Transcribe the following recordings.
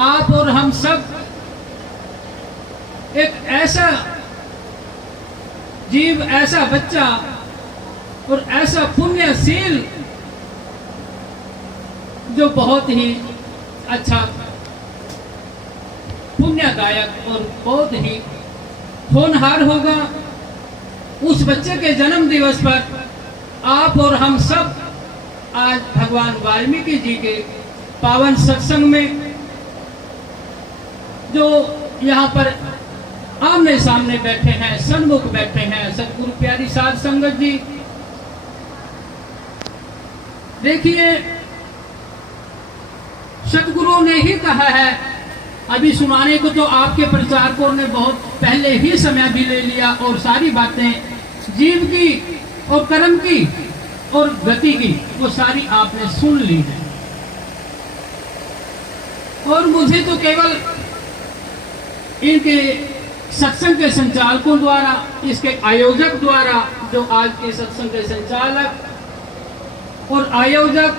आप और हम सब एक ऐसा जीव, ऐसा बच्चा और ऐसा पुण्यशील जो बहुत ही अच्छा पुण्यदायक और बहुत ही होनहार होगा, उस बच्चे के जन्म दिवस पर आप और हम सब आज भगवान वाल्मीकि जी के पावन सत्संग में जो यहाँ पर आमने सामने बैठे हैं, सन्मुख बैठे हैं सतगुरु प्यारी साध संगत जी। देखिए, सतगुरु ने ही कहा है, अभी सुनाने को तो आपके प्रचारकों ने बहुत पहले ही समय भी ले लिया और सारी बातें जीव की और कर्म की और गति की वो सारी आपने सुन ली है। और मुझे तो केवल इनके सत्संग के संचालकों द्वारा, इसके आयोजक द्वारा, जो आज के सत्संग के संचालक और आयोजक,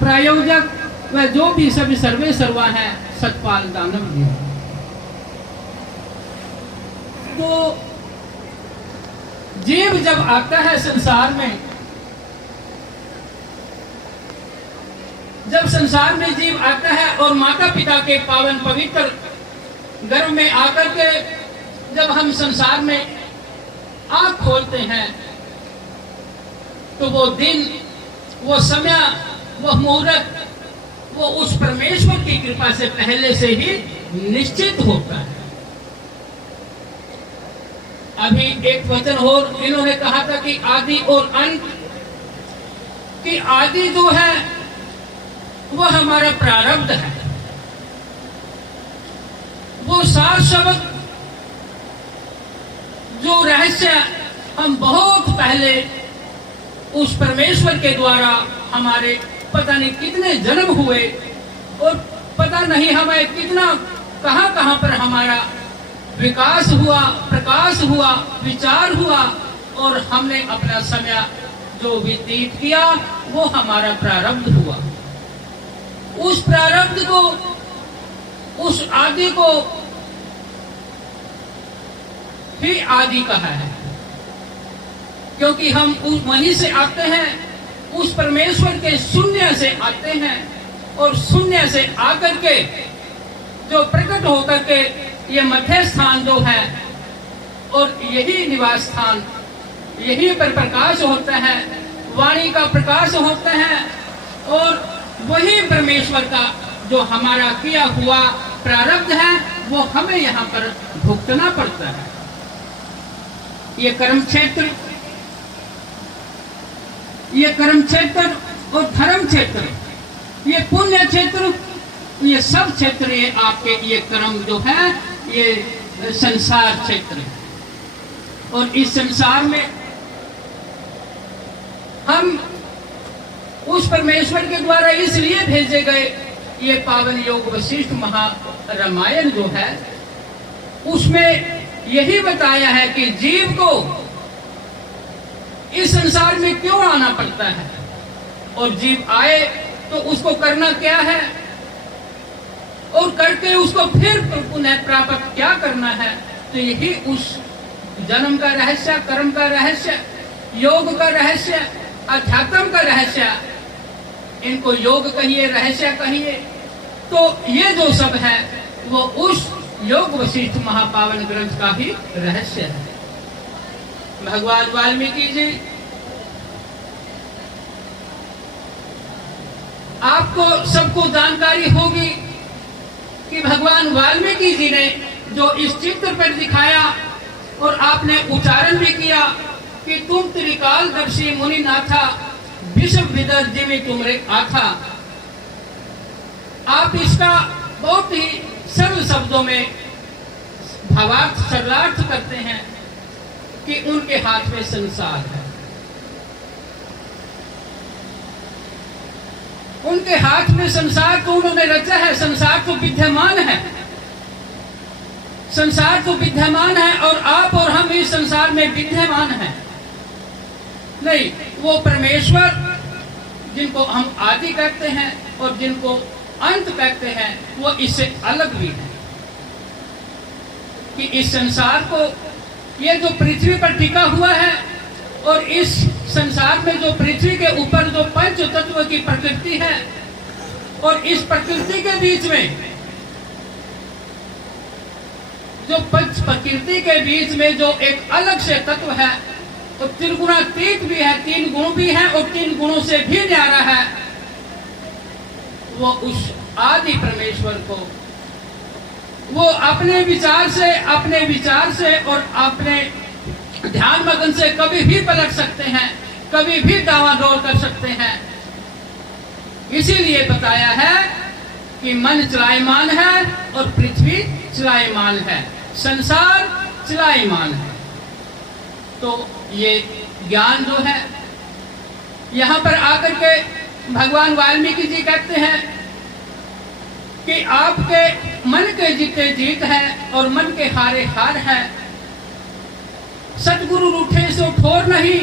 प्रायोजक व जो भी सभी सर्वे सर्वा हैं, सतपाल दानव जी। तो जीव जब आता है संसार में, जब संसार में जीव आता है और माता पिता के पावन पवित्र गर्भ में आकर के जब हम संसार में आंख खोलते हैं, तो वो दिन, वो समय, वो मुहूर्त, वो उस परमेश्वर की कृपा से पहले से ही निश्चित होता है। अभी एक वचन और इन्होंने कहा था कि आदि और अंत, कि आदि जो है वो हमारा प्रारब्ध है। वो सार शब्द, जो रहस्य हम बहुत पहले उस परमेश्वर के द्वारा हमारे पता नहीं कितने जन्म हुए और पता नहीं हमें कितना कहां कहां पर हमारा विकास हुआ, प्रकाश हुआ, विचार हुआ और हमने अपना समय जो व्यतीत किया वो हमारा प्रारब्ध हुआ। उस प्रारब्ध को, उस आदि को ही आदि कहा है, क्योंकि हम वहीं से आते हैं, उस परमेश्वर के शून्य से आते हैं और शून्य से आकर के जो प्रकट होकर के ये मध्य स्थान जो है और यही निवास स्थान, यही पर प्रकाश होता है, वाणी का प्रकाश होता है और वही परमेश्वर का जो हमारा किया हुआ प्रारब्ध है वो हमें यहाँ पर भुगतना पड़ता है। ये कर्म क्षेत्र, ये कर्म क्षेत्र और धर्म क्षेत्र, ये पुण्य क्षेत्र, ये सब क्षेत्र, ये आपके ये कर्म जो है ये संसार क्षेत्र। और इस संसार में हम उस परमेश्वर के द्वारा इसलिए भेजे गए, ये पावन योग वशिष्ठ महारामायण जो है उसमें यही बताया है कि जीव को इस संसार में क्यों आना पड़ता है और जीव आए तो उसको करना क्या है और करके उसको फिर पुनः प्राप्त क्या करना है। तो यही उस जन्म का रहस्य, कर्म का रहस्य, योग का रहस्य, अध्यात्म का रहस्य, इनको योग कहिए, रहस्य कहिए, तो ये जो सब है वो उस योग वशिष्ठ महापावन ग्रंथ का ही रहस्य है। भगवान वाल्मीकि जी, आपको सबको जानकारी होगी कि भगवान वाल्मीकि जी ने जो इस चित्र पर दिखाया और आपने उच्चारण भी किया कि तुम त्रिकालदर्शी मुनि नाथा, विश्व विदर जिमि तुमरे आथा। आप इसका बहुत ही सरल शब्दों में भावार्थ, सरलार्थ करते हैं कि उनके हाथ में संसार है, उनके हाथ में संसार को उन्होंने रचा है। संसार तो विद्यमान है, संसार तो विद्यमान है और आप और हम इस संसार में विद्यमान हैं। नहीं, वो परमेश्वर जिनको हम आदि कहते हैं और जिनको अंत कहते हैं वो इससे अलग भी है कि इस संसार को, ये जो पृथ्वी पर टिका हुआ है और इस संसार में जो पृथ्वी के ऊपर जो पंच तत्व की प्रकृति है और इस प्रकृति के बीच में जो पंच प्रकृति के बीच में जो एक अलग से तत्व है वो त्रिगुणातीत भी है, 3 गुण भी है और 3 गुणों से भी न्यारा है, वो उस आदि परमेश्वर को वो अपने विचार से और अपने ध्यान मगन से कभी भी पलट सकते हैं, कभी भी दावाडोल कर सकते हैं। इसीलिए बताया है कि मन चलायमान है और पृथ्वी चलायमान है, संसार चलायमान है। तो ये ज्ञान जो है, यहाँ पर आकर के भगवान वाल्मीकि जी कहते हैं कि आपके मन के जीते जीत है और मन के हारे हार है। सतगुरु रूठे सो ठोर नहीं,